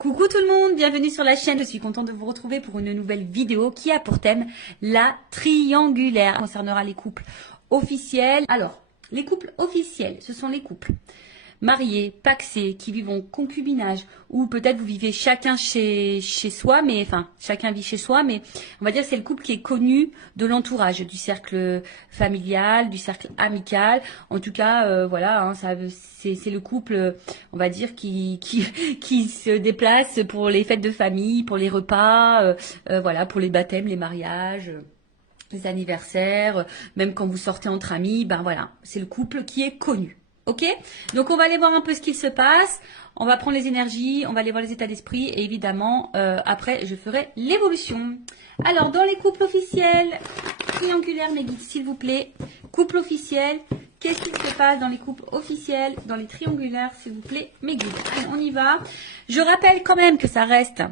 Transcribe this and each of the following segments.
Coucou tout le monde, bienvenue sur la chaîne. Je suis contente de vous retrouver pour une nouvelle vidéo qui a pour thème la triangulaire. Elle concernera les couples officiels. Alors, les couples officiels, ce sont les couples mariés, pacsés, qui vivent en concubinage, ou peut-être vous vivez chacun chez soi, mais enfin chacun vit chez soi, mais on va dire que c'est le couple qui est connu de l'entourage, du cercle familial, du cercle amical. En tout cas, voilà, hein, c'est le couple, on va dire, qui se déplace pour les fêtes de famille, pour les repas, voilà, pour les baptêmes, les mariages. Les anniversaires, même quand vous sortez entre amis, ben voilà, c'est le couple qui est connu. Ok? Donc on va aller voir un peu ce qu'il se passe. On va prendre les énergies, on va aller voir les états d'esprit et évidemment, après, je ferai l'évolution. Alors, dans les couples officiels, triangulaire, mes guides, s'il vous plaît. Couple officiel, qu'est-ce qui se passe dans les couples officiels, dans les triangulaires, s'il vous plaît, mes guides. Allez, on y va. Je rappelle quand même que ça reste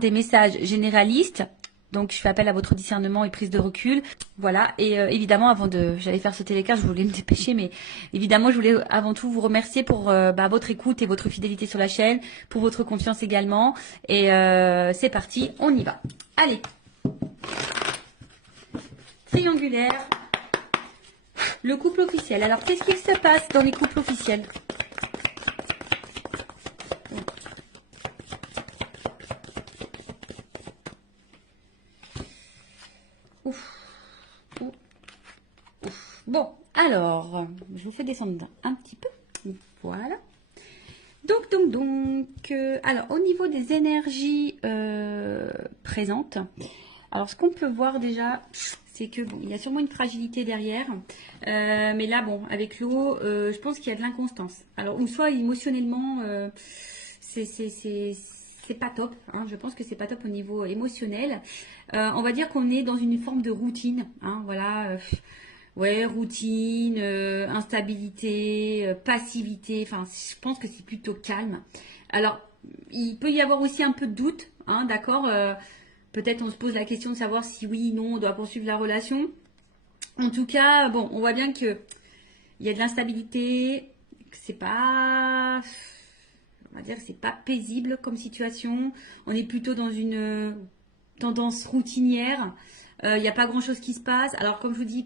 des messages généralistes. Donc, je fais appel à votre discernement et prise de recul. Voilà. Et évidemment, j'allais faire sauter les cartes, je voulais me dépêcher, mais évidemment, je voulais avant tout vous remercier pour votre écoute et votre fidélité sur la chaîne, pour votre confiance également. Et c'est parti, on y va. Allez. Triangulaire. Le couple officiel. Alors, qu'est-ce qu'il se passe dans les couples officiels ? Bon, alors, je vous fais descendre un petit peu. Voilà. Donc, alors, au niveau des énergies présentes, alors, ce qu'on peut voir déjà, c'est que, bon, il y a sûrement une fragilité derrière. Mais là, bon, avec l'eau, je pense qu'il y a de l'inconstance. Alors, ou soit émotionnellement, c'est pas top. Hein, je pense que c'est pas top au niveau émotionnel. On va dire qu'on est dans une forme de routine. Hein, voilà. Ouais, routine, instabilité, passivité. Enfin, je pense que c'est plutôt calme. Alors, il peut y avoir aussi un peu de doute. Hein, d'accord. Peut-être on se pose la question de savoir si oui, non, on doit poursuivre la relation. En tout cas, bon, on voit bien que il y a de l'instabilité. Que c'est pas, on va dire, que c'est pas paisible comme situation. On est plutôt dans une tendance routinière. Il n'y a pas grand-chose qui se passe. Alors, comme je vous dis,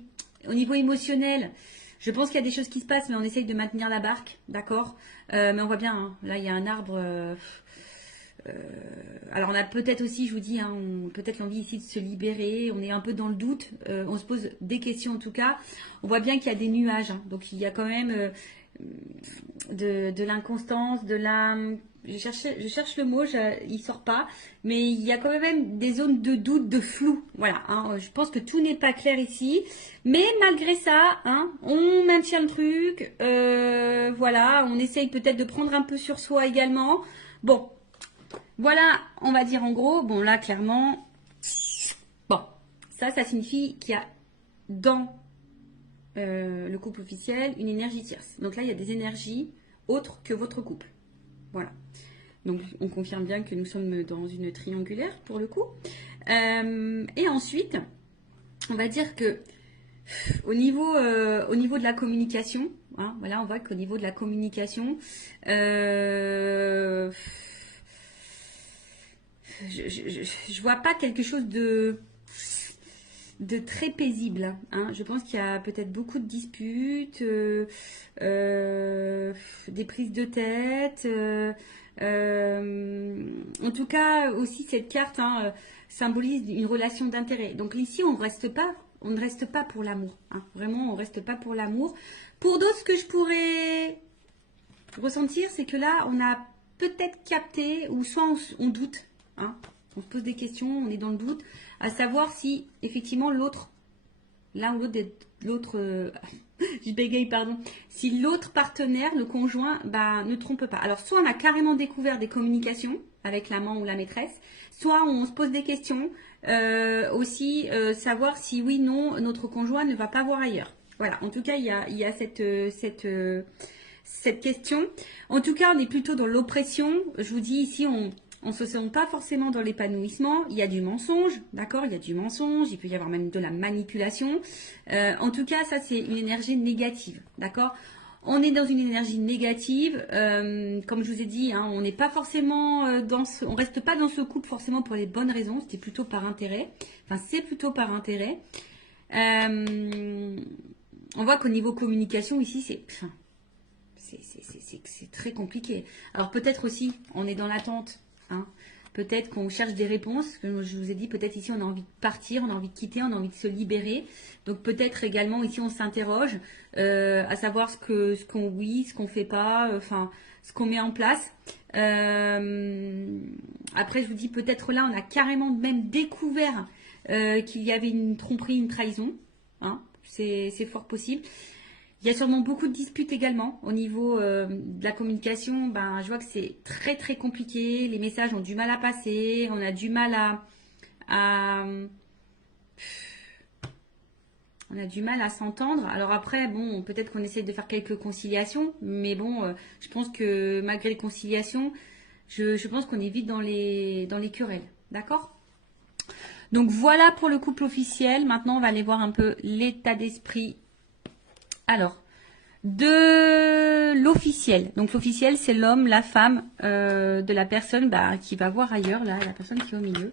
au niveau émotionnel, je pense qu'il y a des choses qui se passent, mais on essaye de maintenir la barque, d'accord. Mais on voit bien, hein, là, il y a un arbre. Alors, on a peut-être aussi, je vous dis, hein, peut-être l'envie ici de se libérer. On est un peu dans le doute. On se pose des questions, en tout cas. On voit bien qu'il y a des nuages. Hein, donc, il y a quand même de l'inconstance, de la... Je cherche le mot, il sort pas, mais il y a quand même des zones de doute, de flou. Voilà, hein, je pense que tout n'est pas clair ici, mais malgré ça, hein, on maintient le truc. Voilà, on essaye peut-être de prendre un peu sur soi également. Bon, voilà, on va dire en gros. Bon, là, clairement, bon, ça signifie qu'il y a dans le couple officiel une énergie tierce. Donc là, il y a des énergies autres que votre couple. Voilà. Donc, on confirme bien que nous sommes dans une triangulaire pour le coup. Et ensuite, on va dire que au niveau de la communication, hein, voilà, on voit qu'au niveau de la communication, je vois pas quelque chose de très paisible. Hein. Je pense qu'il y a peut-être beaucoup de disputes, des prises de tête. En tout cas, aussi cette carte symbolise une relation d'intérêt. Donc ici, on ne reste pas pour l'amour. Hein. Vraiment, on ne reste pas pour l'amour. Pour d'autres, ce que je pourrais ressentir, c'est que là, on a peut-être capté, ou soit on doute. Hein. On se pose des questions, on est dans le doute, à savoir si effectivement l'autre, l'un ou l'autre, je bégaye, pardon, si l'autre partenaire, le conjoint, ne trompe pas. Alors, soit on a carrément découvert des communications avec l'amant ou la maîtresse, soit on se pose des questions, aussi savoir si oui, non, notre conjoint ne va pas voir ailleurs. Voilà, en tout cas, il y a cette question. En tout cas, on est plutôt dans l'oppression. Je vous dis ici, on ne se sent pas forcément dans l'épanouissement. Il y a du mensonge, d'accord. Il y a du mensonge, il peut y avoir même de la manipulation. En tout cas, ça, c'est une énergie négative, d'accord. On est dans une énergie négative, comme je vous ai dit, hein, on n'est pas forcément on reste pas dans ce couple forcément pour les bonnes raisons, c'était plutôt par intérêt. Enfin, c'est plutôt par intérêt. On voit qu'au niveau communication ici, c'est très compliqué. Alors peut-être aussi, on est dans l'attente, hein. Peut-être qu'on cherche des réponses. Comme je vous ai dit, peut-être ici on a envie de partir, on a envie de quitter, on a envie de se libérer. Donc peut-être également ici on s'interroge à savoir ce qu'on fait pas, enfin ce qu'on met en place. Après je vous dis peut-être là on a carrément même découvert qu'il y avait une tromperie, une trahison. Hein, c'est fort possible. Il y a sûrement beaucoup de disputes également au niveau de la communication. Ben, je vois que c'est très très compliqué. Les messages ont du mal à passer. On a du mal on a du mal à s'entendre. Alors après, bon, peut-être qu'on essaie de faire quelques conciliations, mais bon, je pense que malgré les conciliations, je pense qu'on est vite dans les querelles. D'accord? Donc voilà pour le couple officiel. Maintenant, on va aller voir un peu l'état d'esprit. Alors, de l'officiel. Donc l'officiel, c'est l'homme, la femme de la personne qui va voir ailleurs, là, la personne qui est au milieu.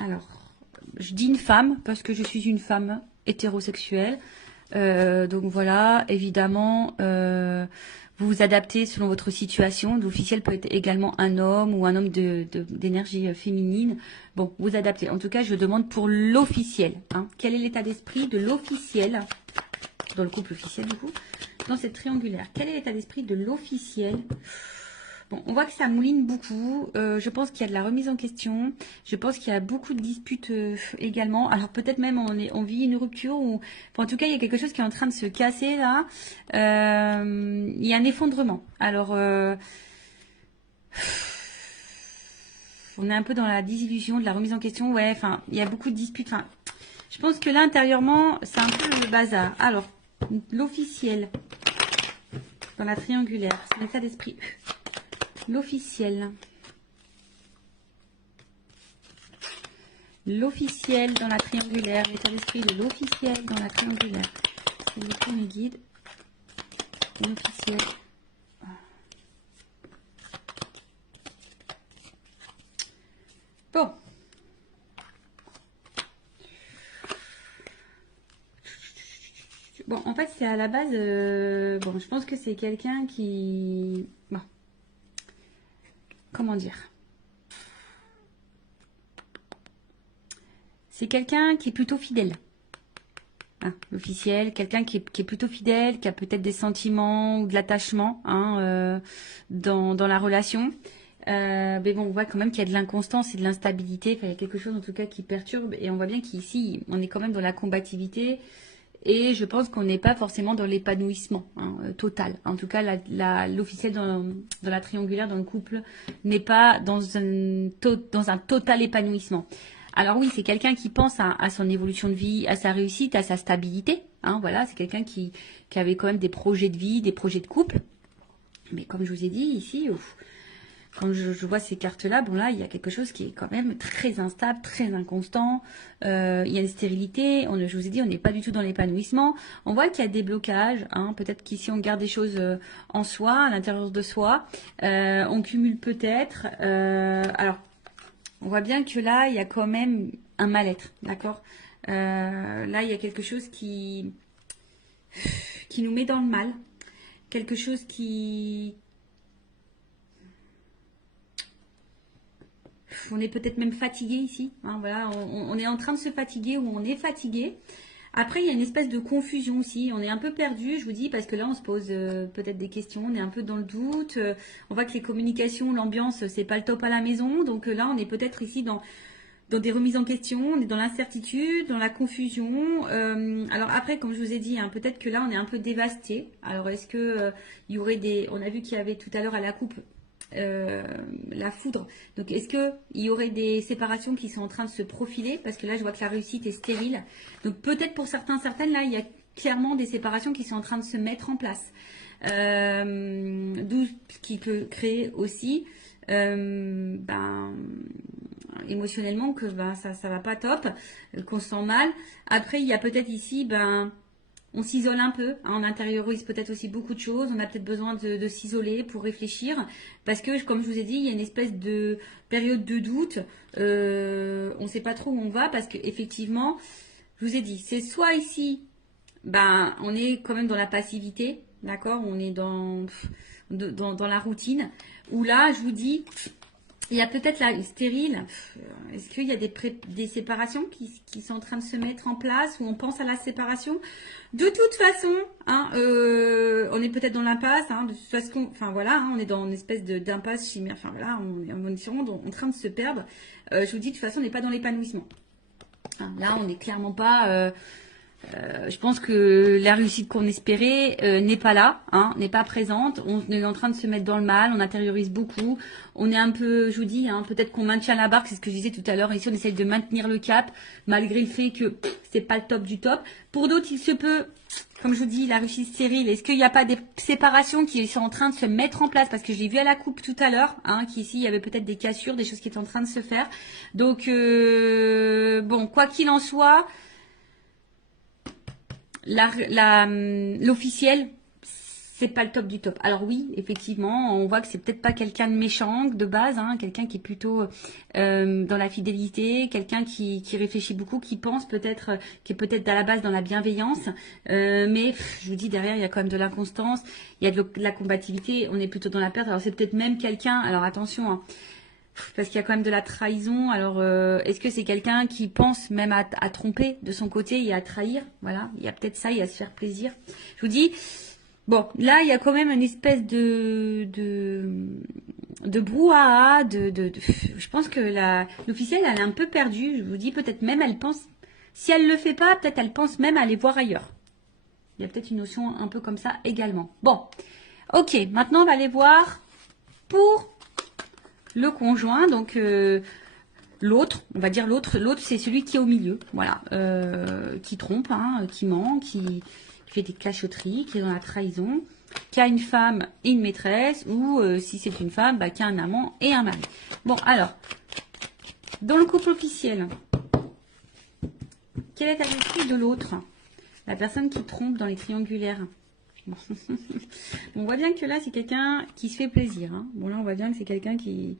Alors, je dis une femme parce que je suis une femme hétérosexuelle. Donc voilà, évidemment, vous vous adaptez selon votre situation. L'officiel peut être également un homme ou un homme d'énergie féminine. Bon, vous adaptez. En tout cas, je demande pour l'officiel. Hein. Quel est l'état d'esprit de l'officiel dans le couple officiel, du coup, dans cette triangulaire? Quel est l'état d'esprit de l'officiel? Bon, on voit que ça mouline beaucoup. Je pense qu'il y a de la remise en question. Je pense qu'il y a beaucoup de disputes également. Alors peut-être même on vit une rupture ou, enfin, en tout cas, il y a quelque chose qui est en train de se casser là. Il y a un effondrement. Alors, on est un peu dans la désillusion, de la remise en question. Ouais, enfin, il y a beaucoup de disputes. Enfin, je pense que là, intérieurement, c'est un peu le bazar. Alors, l'officiel dans la triangulaire, c'est l'état d'esprit. L'officiel. L'officiel dans la triangulaire, l'état d'esprit de l'officiel dans la triangulaire. C'est le premier guide. L'officiel. Bon. Bon, en fait, c'est à la base... bon, je pense que c'est quelqu'un qui... Bon. Comment dire? C'est quelqu'un qui est plutôt fidèle. Hein, l'officiel, quelqu'un qui est plutôt fidèle, qui a peut-être des sentiments ou de l'attachement hein, dans la relation. Mais bon, on voit quand même qu'il y a de l'inconstance et de l'instabilité. Enfin, il y a quelque chose en tout cas qui perturbe. Et on voit bien qu'ici, on est quand même dans la combativité. Et je pense qu'on n'est pas forcément dans l'épanouissement hein, total. En tout cas, l'officiel dans la triangulaire, dans le couple, n'est pas dans un total épanouissement. Alors oui, c'est quelqu'un qui pense à son évolution de vie, à sa réussite, à sa stabilité. Hein, voilà, c'est quelqu'un qui avait quand même des projets de vie, des projets de couple. Mais comme je vous ai dit ici, quand je vois ces cartes-là, bon là, il y a quelque chose qui est quand même très instable, très inconstant. Il y a une stérilité. Je vous ai dit, on n'est pas du tout dans l'épanouissement. On voit qu'il y a des blocages. Hein, peut-être qu'ici, on garde des choses en soi, à l'intérieur de soi. On cumule peut-être. Alors, on voit bien que là, il y a quand même un mal-être. D'accord là, il y a quelque chose qui nous met dans le mal. Quelque chose qui... On est peut-être même fatigué ici. Hein, voilà, on est en train de se fatiguer ou on est fatigué. Après, il y a une espèce de confusion aussi. On est un peu perdu, je vous dis, parce que là, on se pose peut-être des questions. On est un peu dans le doute. On voit que les communications, l'ambiance, c'est pas le top à la maison. Donc là, on est peut-être ici dans des remises en question. On est dans l'incertitude, dans la confusion. Alors après, comme je vous ai dit, hein, peut-être que là, on est un peu dévasté. Alors, est-ce que il y aurait des... On a vu qu'il y avait tout à l'heure à la coupe la foudre. Donc, est-ce qu'il y aurait des séparations qui sont en train de se profiler? Parce que là, je vois que la réussite est stérile. Donc, peut-être pour certaines, là, il y a clairement des séparations qui sont en train de se mettre en place. D'où ce qui peut créer aussi émotionnellement que ça va pas top, qu'on se sent mal. Après, il y a peut-être ici, on s'isole un peu, hein, on intériorise peut-être aussi beaucoup de choses, on a peut-être besoin de s'isoler pour réfléchir, parce que comme je vous ai dit, il y a une espèce de période de doute, on ne sait pas trop où on va, parce qu'effectivement, je vous ai dit, c'est soit ici, ben, on est quand même dans la passivité, d'accord, on est dans la routine, où là, je vous dis, il y a peut-être là, stérile. Est-ce qu'il y a des séparations qui sont en train de se mettre en place, ou on pense à la séparation? De toute façon, hein, on est peut-être dans l'impasse. Hein, de toute façon, enfin voilà, hein, on est dans une espèce d'impasse chimère. Enfin voilà, on est sûrement en train de se perdre. Je vous dis, de toute façon, on n'est pas dans l'épanouissement. Hein, là, on n'est clairement pas. Je pense que la réussite qu'on espérait n'est pas là, hein, n'est pas présente. On est en train de se mettre dans le mal, on intériorise beaucoup. On est un peu, je vous dis, hein, peut-être qu'on maintient la barque, c'est ce que je disais tout à l'heure. Ici, on essaye de maintenir le cap, malgré le fait que c'est pas le top du top. Pour d'autres, il se peut, comme je vous dis, la réussite stérile. Est-ce qu'il n'y a pas des séparations qui sont en train de se mettre en place? Parce que je l'ai vu à la coupe tout à l'heure, hein, qu'ici, il y avait peut-être des cassures, des choses qui étaient en train de se faire. Donc, bon, quoi qu'il en soit, l'officiel, c'est pas le top du top. Alors oui, effectivement, on voit que c'est peut-être pas quelqu'un de méchant de base, hein, quelqu'un qui est plutôt dans la fidélité, quelqu'un qui réfléchit beaucoup, qui pense peut-être, qui est peut-être à la base dans la bienveillance, mais je vous dis, derrière, il y a quand même de l'inconstance, il y a de la combativité, on est plutôt dans la perte. Alors c'est peut-être même quelqu'un, alors attention, hein, parce qu'il y a quand même de la trahison. Alors, est-ce que c'est quelqu'un qui pense même à tromper de son côté et à trahir? Voilà, il y a peut-être ça, il y a se faire plaisir. Je vous dis, bon, là, il y a quand même une espèce de brouhaha, je pense que l'officielle, elle est un peu perdue. Je vous dis, peut-être même, elle pense, si elle le fait pas, peut-être elle pense même à aller voir ailleurs. Il y a peut-être une notion un peu comme ça également. Bon, ok, maintenant, on va aller voir pour le conjoint, donc l'autre, on va dire l'autre c'est celui qui est au milieu, voilà, qui trompe, hein, qui ment, qui fait des cachotteries, qui est dans la trahison, qui a une femme et une maîtresse, ou si c'est une femme, bah, qui a un amant et un mari. Bon, alors, dans le couple officiel, quelle est l'attitude de l'autre? La personne qui trompe dans les triangulaires. On voit bien que là, c'est quelqu'un qui se fait plaisir. Hein. Bon, là, on voit bien que c'est quelqu'un qui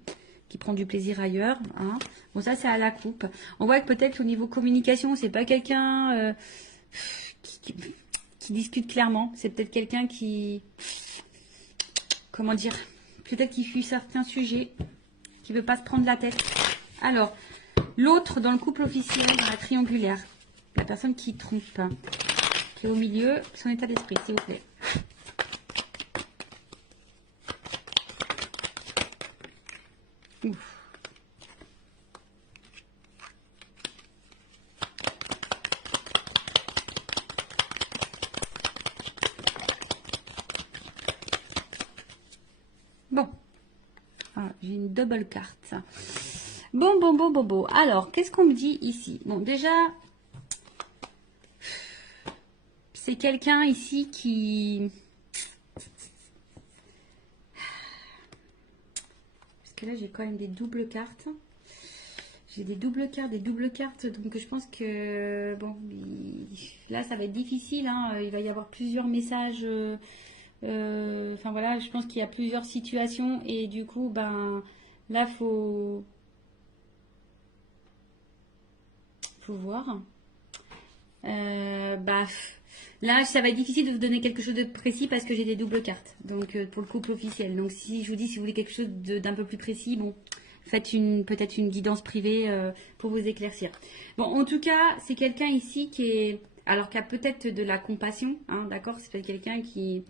prend du plaisir ailleurs. Hein. Bon, ça, c'est à la coupe. On voit que peut-être au niveau communication, c'est pas quelqu'un qui discute clairement. C'est peut-être quelqu'un qui... Comment dire? Peut-être qui fuit certains sujets, qui veut pas se prendre la tête. Alors, l'autre dans le couple officiel, dans la triangulaire, la personne qui trompe, qui est au milieu, son état d'esprit, s'il vous plaît. Ouf. Bon, ah, j'ai une double carte. Bon. Alors, qu'est-ce qu'on me dit ici? Bon, déjà, c'est quelqu'un ici qui... Parce que là, j'ai quand même des doubles cartes. J'ai des doubles cartes. Donc, je pense que... Bon, là, ça va être difficile. Hein, il va y avoir plusieurs messages... Enfin, voilà, je pense qu'il y a plusieurs situations. Et du coup, ben... Là, faut voir. Bah... Là, ça va être difficile de vous donner quelque chose de précis parce que j'ai des doubles cartes. Donc, pour le couple officiel. Donc, si je vous dis, si vous voulez quelque chose d'un peu plus précis, bon, faites peut-être une guidance privée pour vous éclaircir. Bon, en tout cas, c'est quelqu'un ici qui a peut-être de la compassion, hein, d'accord? C'est peut-être quelqu'un qui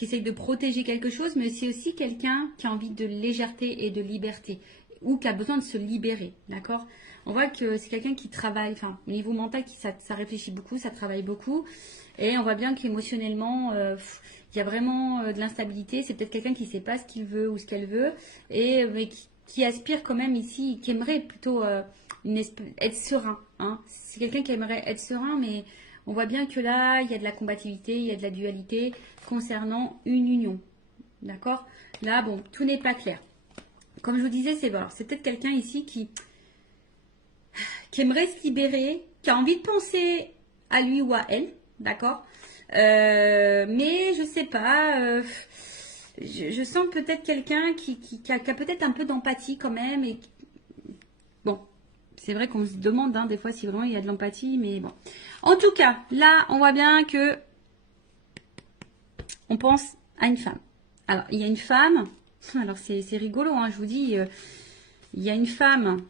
essaye de protéger quelque chose, mais c'est aussi quelqu'un qui a envie de légèreté et de liberté, ou qui a besoin de se libérer, d'accord? On voit que c'est quelqu'un qui travaille, enfin, au niveau mental, ça réfléchit beaucoup, ça travaille beaucoup. Et on voit bien qu'émotionnellement, il y a vraiment de l'instabilité. C'est peut-être quelqu'un qui ne sait pas ce qu'il veut ou ce qu'elle veut. Mais qui aspire quand même ici, qui aimerait plutôt être serein. Hein. C'est quelqu'un qui aimerait être serein, mais on voit bien que là, il y a de la combativité, il y a de la dualité concernant une union. D'accord? Là, bon, tout n'est pas clair. Comme je vous disais, c'est peut-être quelqu'un ici qui aimerait se libérer, qui a envie de penser à lui ou à elle, d'accord? Mais je sais pas. Je sens peut-être quelqu'un qui a peut-être un peu d'empathie quand même. Et bon, c'est vrai qu'on se demande des fois si vraiment il y a de l'empathie, mais bon. En tout cas, là, on voit bien que on pense à une femme. Alors, il y a une femme. Alors, c'est rigolo, je vous dis. Il y a une femme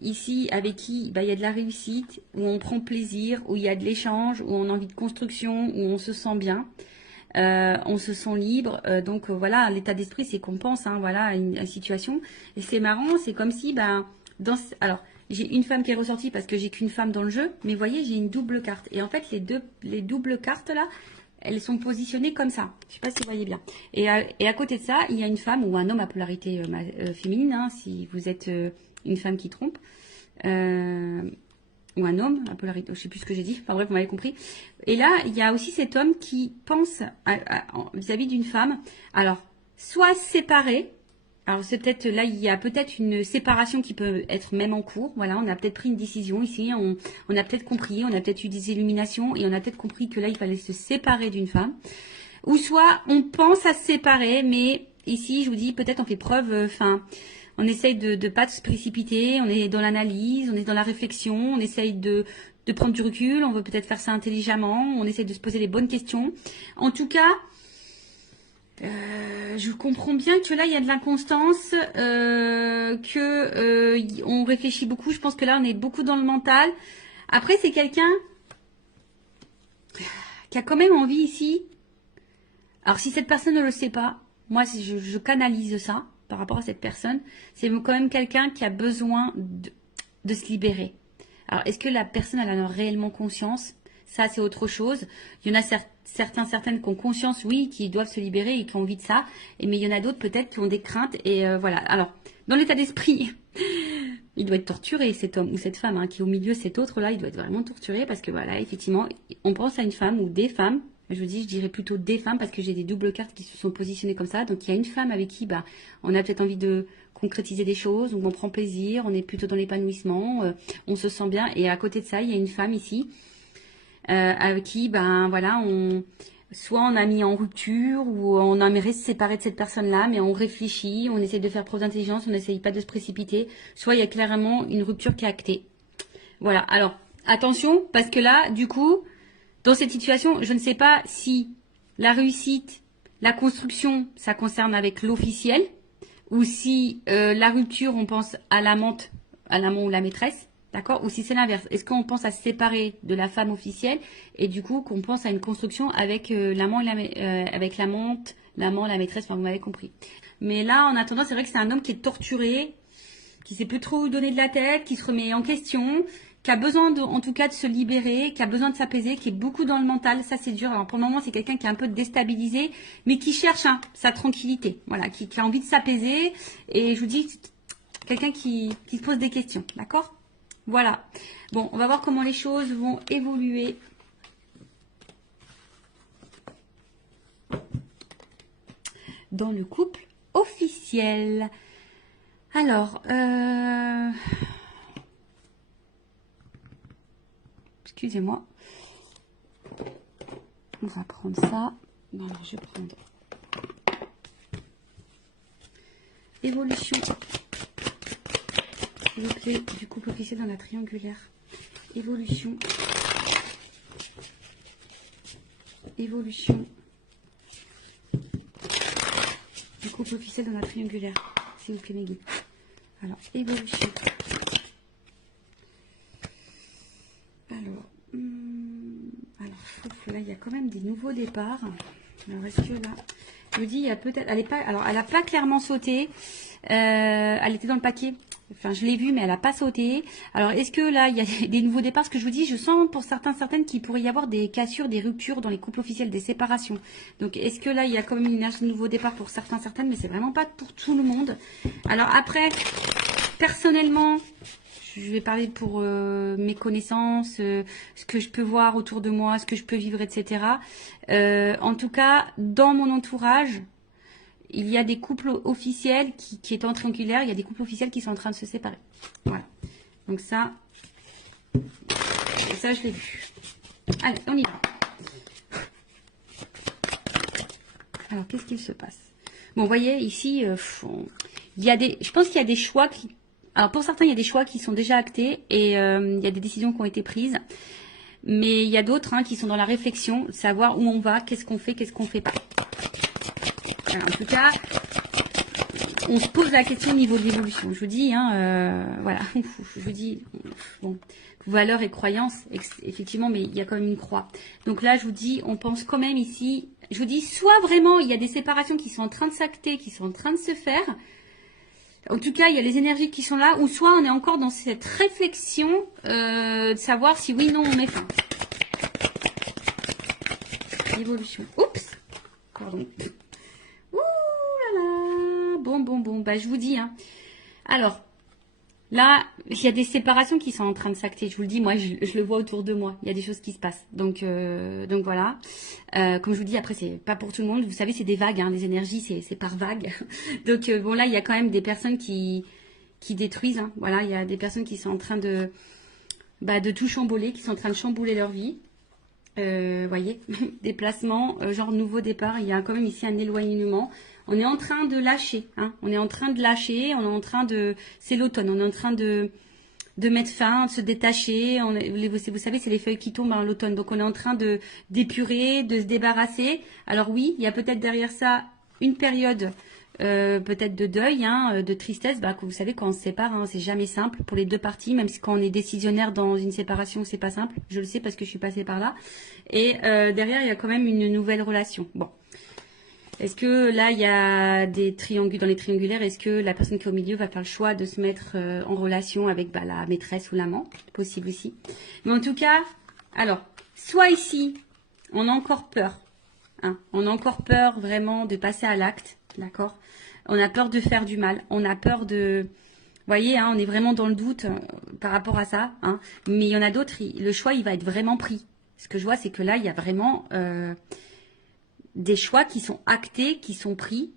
ici avec qui il y a de la réussite, où on prend plaisir, où il y a de l'échange, où on a envie de construction, où on se sent bien. On se sent libre, donc voilà, l'état d'esprit c'est qu'on pense, voilà, à une situation. Et c'est marrant, c'est comme si, alors j'ai une femme qui est ressortie parce que j'ai qu'une femme dans le jeu, mais vous voyez, j'ai une double carte. Et en fait, les doubles cartes là, elles sont positionnées comme ça. Je sais pas si vous voyez bien. Et à côté de ça, il y a une femme ou un homme à polarité féminine, si vous êtes une femme qui trompe. Ou un homme, à polarité, je sais plus ce que j'ai dit, enfin bref, vous m'avez compris. Et là, il y a aussi cet homme qui pense vis-à-vis d'une femme, alors, soit séparé, alors c'est peut-être, là, il y a peut-être une séparation qui peut être même en cours, voilà, on a peut-être pris une décision ici, on a peut-être compris, on a peut-être eu des illuminations, et on a peut-être compris que là, il fallait se séparer d'une femme, ou soit on pense à se séparer, mais ici, je vous dis, peut-être on fait preuve, on essaye de ne pas se précipiter, on est dans l'analyse, on est dans la réflexion, on essaye de prendre du recul, on veut peut-être faire ça intelligemment, on essaye de se poser les bonnes questions. En tout cas, je comprends bien que là, il y a de l'inconstance, on réfléchit beaucoup. Je pense que là, on est beaucoup dans le mental. Après, c'est quelqu'un qui a quand même envie ici. Alors, si cette personne ne le sait pas, moi, je canalise ça par rapport à cette personne, c'est quand même quelqu'un qui a besoin de se libérer. Alors, est-ce que la personne elle en a réellement conscience? Ça, c'est autre chose. Il y en a certaines qui ont conscience, oui, qui doivent se libérer et qui ont envie de ça. Mais il y en a d'autres peut-être qui ont des craintes. Et voilà. Alors, dans l'état d'esprit, il doit être torturé, cet homme ou cette femme qui est au milieu, cet autre-là, il doit être vraiment torturé parce que voilà, effectivement, on pense à une femme ou des femmes. Je dirais plutôt des femmes parce que j'ai des doubles cartes qui se sont positionnées comme ça. Donc, il y a une femme avec qui on a peut-être envie de concrétiser des choses, on prend plaisir, on est plutôt dans l'épanouissement, on se sent bien. Et à côté de ça, il y a une femme ici avec qui, voilà, soit on a mis en rupture ou on aimerait se séparer de cette personne-là, mais on réfléchit, on essaie de faire preuve d'intelligence, on n'essaye pas de se précipiter. Soit il y a clairement une rupture qui est actée. Voilà. Alors, attention, parce que là, du coup, dans cette situation, je ne sais pas si la réussite, la construction, ça concerne avec l'officiel, ou si la rupture, on pense à l'amant ou la maîtresse, d'accord? Ou si c'est l'inverse. Est-ce qu'on pense à se séparer de la femme officielle et du coup qu'on pense à une construction avec l'amant avec l'amante, l'amant, la maîtresse, enfin vous m'avez compris. Mais là, en attendant, c'est vrai que c'est un homme qui est torturé, qui sait plus trop où donner de la tête, qui se remet en question, qui a besoin en tout cas de se libérer, qui a besoin de s'apaiser, qui est beaucoup dans le mental. Ça, c'est dur. Alors, pour le moment, c'est quelqu'un qui est un peu déstabilisé, mais qui cherche sa tranquillité. Voilà, qui a envie de s'apaiser. Et je vous dis, quelqu'un qui se pose des questions. D'accord? Voilà. Bon, on va voir comment les choses vont évoluer. Dans le couple officiel. Alors, excusez-moi. On va prendre ça. Voilà, je vais prendre évolution, s'il vous plaît, du couple officiel dans la triangulaire. Évolution. Évolution du couple officiel dans la triangulaire. S'il vous plaît, mes guides. Alors, évolution. Là, il y a quand même des nouveaux départs. Alors, est-ce que là, je vous dis, il y a peut-être, elle n'a pas clairement sauté. Elle était dans le paquet. Enfin, je l'ai vue, mais elle n'a pas sauté. Alors, est-ce que là, il y a des nouveaux départs? Ce que je vous dis, je sens pour certaines qu'il pourrait y avoir des cassures, des ruptures dans les couples officiels, des séparations. Donc, est-ce que là, il y a quand même une énergie de nouveau départ pour certaines, mais c'est vraiment pas pour tout le monde. Alors, après, personnellement, je vais parler pour mes connaissances, ce que je peux voir autour de moi, ce que je peux vivre, etc. En tout cas, dans mon entourage, il y a des couples officiels qui étaient en triangulaire, il y a des couples officiels qui sont en train de se séparer. Voilà. Donc ça je l'ai vu. Allez, on y va. Alors, qu'est-ce qu'il se passe? Bon, vous voyez, ici, il y a je pense qu'il y a des choix qui... Alors, pour certains, il y a des choix qui sont déjà actés et il y a des décisions qui ont été prises. Mais il y a d'autres qui sont dans la réflexion, savoir où on va, qu'est-ce qu'on fait pas. Alors, en tout cas, on se pose la question au niveau de l'évolution. Je vous dis, voilà, je vous dis, bon, valeurs et croyances, effectivement, mais il y a quand même une croix. Donc là, je vous dis, on pense quand même ici, je vous dis, soit vraiment, il y a des séparations qui sont en train de s'acter, qui sont en train de se faire. En tout cas, il y a les énergies qui sont là, ou soit on est encore dans cette réflexion de savoir si oui, non, on met fin. Évolution. Oups. Pardon. Ouh là là. Bon. Bah, je vous dis. Alors, là, il y a des séparations qui sont en train de s'acter. Je vous le dis, moi, je le vois autour de moi. Il y a des choses qui se passent. Donc voilà. Comme je vous dis, après, c'est pas pour tout le monde. Vous savez, c'est des vagues. Les énergies, c'est par vagues. Donc, bon, là, il y a quand même des personnes qui détruisent. Voilà, il y a des personnes qui sont en train de tout chambouler, qui sont en train de chambouler leur vie. Voyez, déplacement, genre nouveau départ, il y a quand même ici un éloignement. On est en train de lâcher, on est en train de lâcher, on est en train de, c'est l'automne, on est en train de mettre fin, de se détacher. Vous savez, c'est les feuilles qui tombent l'automne, donc on est en train de d'épurer, de se débarrasser. Alors oui, il y a peut-être derrière ça une période peut-être de deuil, de tristesse. Que vous savez, quand on se sépare, c'est jamais simple pour les deux parties, même si quand on est décisionnaire dans une séparation, c'est pas simple. Je le sais parce que je suis passée par là. Et derrière, il y a quand même une nouvelle relation. Bon. Est-ce que là, il y a des triangulaires, dans les triangulaires, est-ce que la personne qui est au milieu va faire le choix de se mettre en relation avec la maîtresse ou l'amant? Possible aussi. Mais en tout cas, alors, soit ici, on a encore peur. On a encore peur vraiment de passer à l'acte. D'accord? On a peur de faire du mal. On a peur de... Vous voyez, on est vraiment dans le doute par rapport à ça. Mais il y en a d'autres, le choix, il va être vraiment pris. Ce que je vois, c'est que là, il y a vraiment des choix qui sont actés, qui sont pris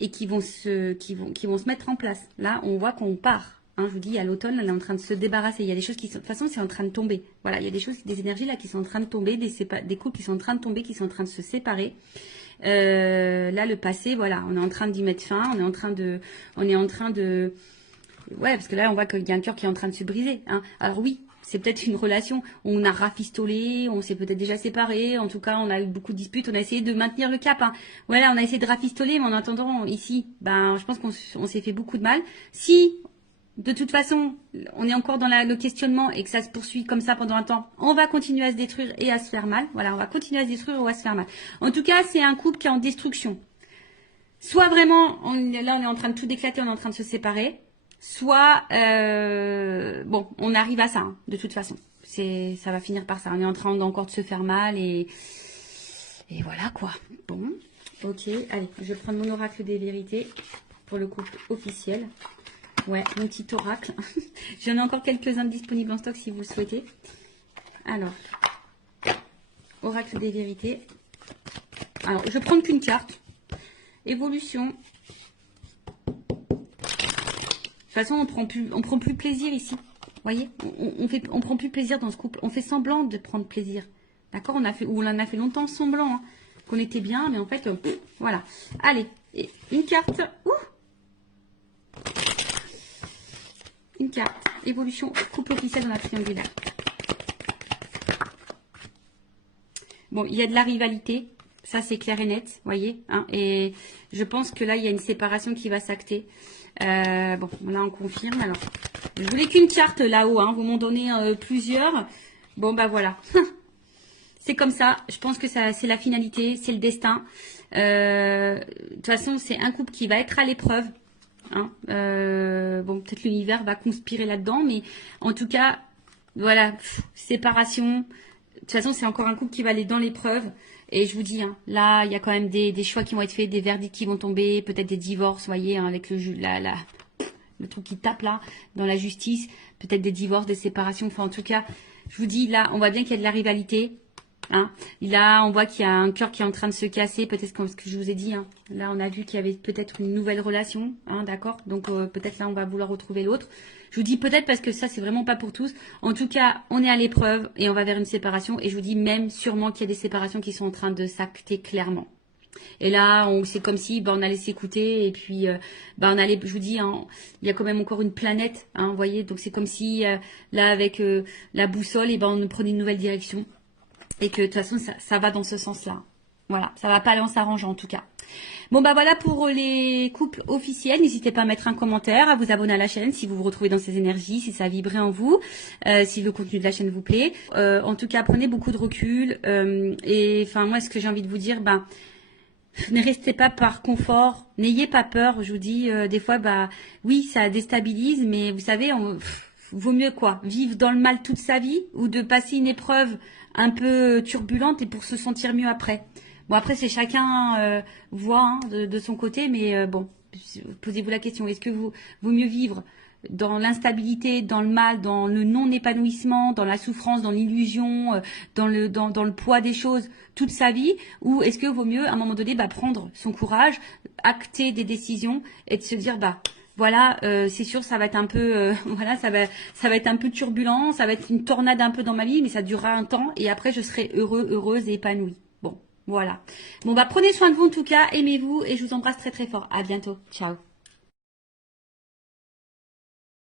et qui vont se mettre en place. Là, on voit qu'on part. Je vous dis, à l'automne, elle est en train de se débarrasser. Il y a des choses qui sont... De toute façon, c'est en train de tomber. Voilà, il y a des choses, des énergies là qui sont en train de tomber, des couples qui sont en train de tomber, qui sont en train de se séparer. Là, le passé, voilà, on est en train d'y mettre fin. On est en train de... Ouais, parce que là, on voit qu'il y a un cœur qui est en train de se briser. Alors oui, c'est peut-être une relation. On a rafistolé, on s'est peut-être déjà séparés. En tout cas, on a eu beaucoup de disputes. On a essayé de maintenir le cap. Voilà, on a essayé de rafistoler, mais en attendant, ici, je pense qu'on s'est fait beaucoup de mal. Si... De toute façon, on est encore dans le questionnement et que ça se poursuit comme ça pendant un temps, on va continuer à se détruire et à se faire mal. Voilà, on va continuer à se détruire ou à se faire mal. En tout cas, c'est un couple qui est en destruction. Soit vraiment, là, on est en train de tout éclater, on est en train de se séparer. Soit, bon, on arrive à ça, de toute façon. Ça va finir par ça. On est en train encore de se faire mal et voilà quoi. Bon, ok. Allez, je vais prendre mon oracle des vérités pour le couple officiel. Ouais, mon petit oracle. J'en ai encore quelques-uns disponibles en stock si vous le souhaitez. Alors, oracle des vérités. Alors, je vais prendre qu'une carte. Évolution. De toute façon, on prend plus plaisir ici. Vous voyez, on prend plus plaisir dans ce couple. On fait semblant de prendre plaisir. D'accord, on en a fait longtemps semblant qu'on était bien, mais en fait, voilà. Allez, et une carte. Ouh, une carte. Évolution couple officiel dans la triangulaire. Bon, il y a de la rivalité. Ça, c'est clair et net, vous voyez. Et je pense que là, il y a une séparation qui va s'acter. Bon, là, on confirme. Alors, je voulais qu'une carte là-haut. Vous m'en donnez plusieurs. Bon, voilà. C'est comme ça. Je pense que c'est la finalité. C'est le destin. De toute façon, c'est un couple qui va être à l'épreuve. Bon, peut-être l'univers va conspirer là-dedans, mais en tout cas, voilà, séparation. De toute façon, c'est encore un couple qui va aller dans l'épreuve. Et je vous dis, là, il y a quand même des choix qui vont être faits, des verdicts qui vont tomber, peut-être des divorces, vous voyez, avec le truc qui tape là, dans la justice, peut-être des divorces, des séparations. Enfin, en tout cas, je vous dis, là, on voit bien qu'il y a de la rivalité. Là, on voit qu'il y a un cœur qui est en train de se casser, peut-être comme ce que je vous ai dit. Là, on a vu qu'il y avait peut-être une nouvelle relation, d'accord. Donc, peut-être là, on va vouloir retrouver l'autre. Je vous dis peut-être parce que ça, c'est vraiment pas pour tous. En tout cas, on est à l'épreuve et on va vers une séparation. Et je vous dis même sûrement qu'il y a des séparations qui sont en train de s'acter clairement. Et là, c'est comme si on allait s'écouter et puis on allait, je vous dis, hein, il y a quand même encore une planète, hein, vous voyez. Donc c'est comme si là avec la boussole, et on prenait une nouvelle direction et que de toute façon ça va dans ce sens-là. Voilà, ça va pas aller en s'arrangeant en tout cas. Bon voilà pour les couples officiels. N'hésitez pas à mettre un commentaire, à vous abonner à la chaîne si vous vous retrouvez dans ces énergies, si ça a vibré en vous, si le contenu de la chaîne vous plaît. En tout cas, prenez beaucoup de recul. Et enfin moi, ce que j'ai envie de vous dire, ne restez pas par confort, n'ayez pas peur. Je vous dis, des fois, oui, ça déstabilise, mais vous savez, vaut mieux quoi, vivre dans le mal toute sa vie ou de passer une épreuve un peu turbulente et pour se sentir mieux après. Bon, après, c'est chacun voit hein, de son côté, mais bon, posez-vous la question, est-ce que vaut mieux vivre dans l'instabilité, dans le mal, dans le non-épanouissement, dans la souffrance, dans l'illusion, dans le poids des choses toute sa vie, ou est-ce que vaut mieux à un moment donné prendre son courage, acter des décisions et de se dire voilà, c'est sûr, ça va être un peu, voilà, ça va être un peu turbulent, ça va être une tornade un peu dans ma vie, mais ça durera un temps et après je serai heureuse et épanouie. Bon, voilà. Bon prenez soin de vous en tout cas, aimez-vous et je vous embrasse très très fort. À bientôt, ciao.